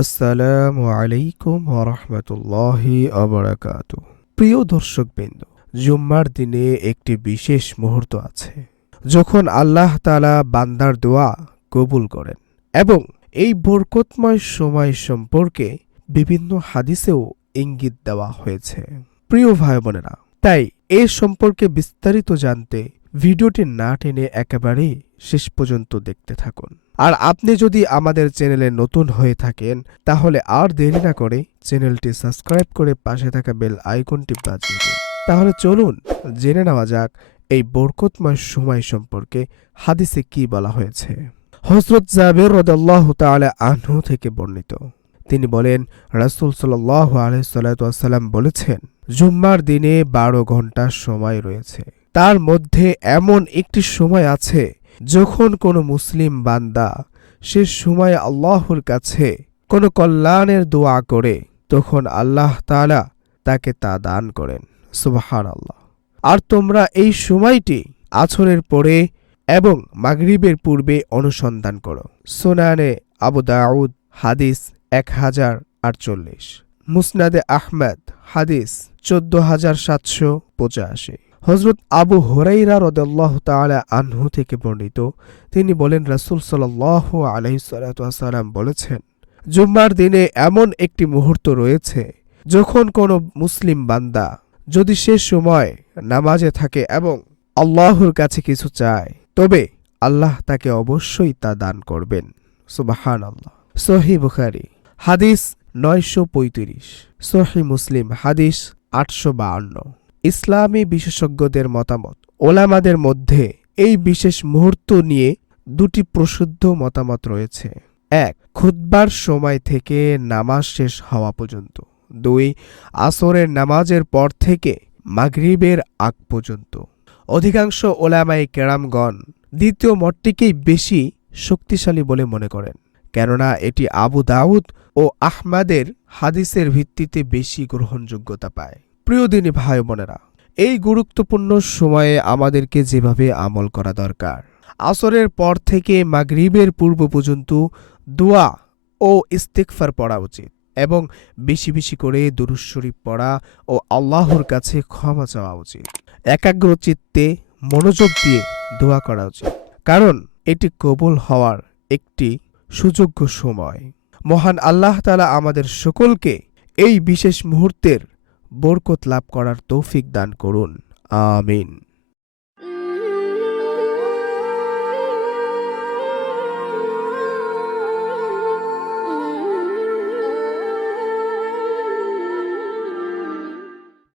আসসালামু আলাইকুম ওরহমতুল্লাহি অবরাকাত প্রিয় দর্শকবৃন্দ, জুম্মার দিনে একটি বিশেষ মুহূর্ত আছে। যখন আল্লাহ তালা বান্দার দোয়া কবুল করেন এবং এই বরকতময় সময় সম্পর্কে বিভিন্ন হাদিসেও ইঙ্গিত দেওয়া হয়েছে। প্রিয় ভাই বোনেরা তাই এ সম্পর্কে বিস্তারিত জানতে ভিডিওটি না টেনে একেবারেই শেষ পর্যন্ত দেখতে থাকুন। আর আপনি যদি আমাদের চ্যানেলে নতুন হয়ে থাকেন, তাহলে আর দেরি না করে চ্যানেলটি সাবস্ক্রাইব করে পাশে থাকা বেল আইকনটি বাজিয়ে দিন। তাহলে চলুন জেনে নেওয়া যাক এই বরকতময় সময় সম্পর্কে হাদিসে কি বলা হয়েছে। হজরত জাবের রদাল্লাহ তাআলা আনহু থেকে বর্ণিত। তিনি বলেন, রাসূল সাল্লাল্লাহু আলাইহি সাল্লাম বলেছেন, জুম্মার দিনে বারো ঘণ্টা সময় রয়েছে। তার মধ্যে এমন একটি সময় আছে যখন কোনো মুসলিম বান্দা সে সময় আল্লাহর কাছে কোনো কল্যাণের দোয়া করে, তখন আল্লাহ তাআলা তাকে তা দান করেন। সুবাহান আল্লাহ আর তোমরা এই সময়টি আছরের পরে এবং মাগরিবের পূর্বে অনুসন্ধান করো। সোনানে আবু দাউদ, হাদিস এক হাজার আটচল্লিশ। মুসনাদে আহমেদ, হাদিস চোদ্দ হাজার সাতশো পঁচাশি। হজরত আবু হরাইরা রদাল্লাহ তাআলা আনহু থেকে বর্ণিত, তিনি বলেন, রাসূল সাল্লাল্লাহু আলাইহি সাল্লাম বলেছেন, জুম্মার দিনে এমন একটি মুহূর্ত রয়েছে, যখন কোনো মুসলিম বান্দা যদি সে সময় নামাজে থাকে এবং আল্লাহর কাছে কিছু চায়, তবে আল্লাহ তাকে অবশ্যই তা দান করবেন। সুবাহান আল্লাহ সহি বুখারি, হাদিস নয়শো পঁয়ত্রিশ। সহি মুসলিম, হাদিস আটশো বাহান্ন। ইসলামী বিশেষজ্ঞদের মতামত। ওলামাদের মধ্যে এই বিশেষ মুহূর্ত নিয়ে দুটি প্রসিদ্ধ মতামত রয়েছে। এক খুদ্বার সময় থেকে নামাজ শেষ হওয়া পর্যন্ত। দুই, আসরের নামাজের পর থেকে মাগরিবের আগ পর্যন্ত। অধিকাংশ ওলামাই কেরামগণ দ্বিতীয় মতটিকেই বেশি শক্তিশালী বলে মনে করেন। কেননা এটি আবু দাউদ ও আহমাদের হাদিসের ভিত্তিতে বেশি গ্রহণযোগ্যতা পায়। প্রিয় দিনী ভাই বোনেরা, এই গুরুত্বপূর্ণ সময়ে আমাদেরকে যেভাবে আমল করা দরকার, আসরের পর থেকে মাগরিবের পূর্ব পর্যন্ত দোয়া ও ইস্তেকফার পড়া উচিত এবং বেশি বেশি করে দুরুজ শরীফ পড়া ও আল্লাহর কাছে ক্ষমা চাওয়া উচিত। একাগ্র চিত্তে মনোযোগ দিয়ে দোয়া করা উচিত, কারণ এটি কবুল হওয়ার একটি সুযোগ্য সময়। মহান আল্লাহ তালা আমাদের সকলকে এই বিশেষ মুহূর্তের বরকত লাভ করার তৌফিক দান করুন। আমিন।